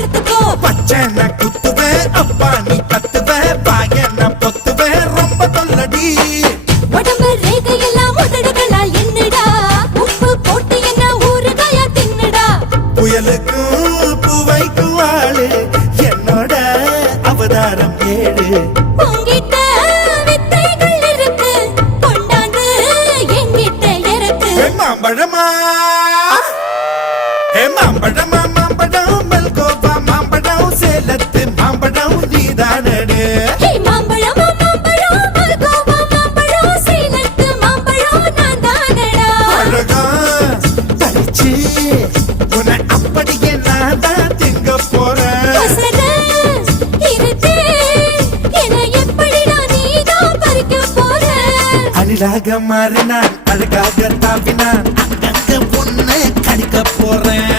அறுத்துக்கோ. பச்சனை குத்துவேன் அப்பா நீ கத்துவேன் பாயன பொத்துவேன் ரொம்ப தொல்லடி. உடம்பு ரேகையெல்லாம் உதடுகளால் என்னடா உப்பு போட்டு என்ன ஊறுகாயா தின்னுடா. புயலுக்கும் பூவைக்கும் ஆளு என்னோட அவதாரம் ஏழு. உங்கிட்ட வித்தைகள் இருக்கு கொண்டாந்து எங்கிட்ட இருக்கு. மாம்பழமா மாம்பழமா மாம்பழம் மல்கோவா மாம்பழம் சேலத்து மாம்பழம் நீதானே. மாம்பழம் மாம்பழம் மல்கோவா மாம்பழம் சேலத்து மாம்பழம் நான் தானடா. அழகா பறிச்சு உன்னை அப்படியே நான் தான் திங்க போறேன். அழகாக மாறினான் அழகாக தாவினான் அங்கங்க பொண்ணு கடிக்க போறேன்.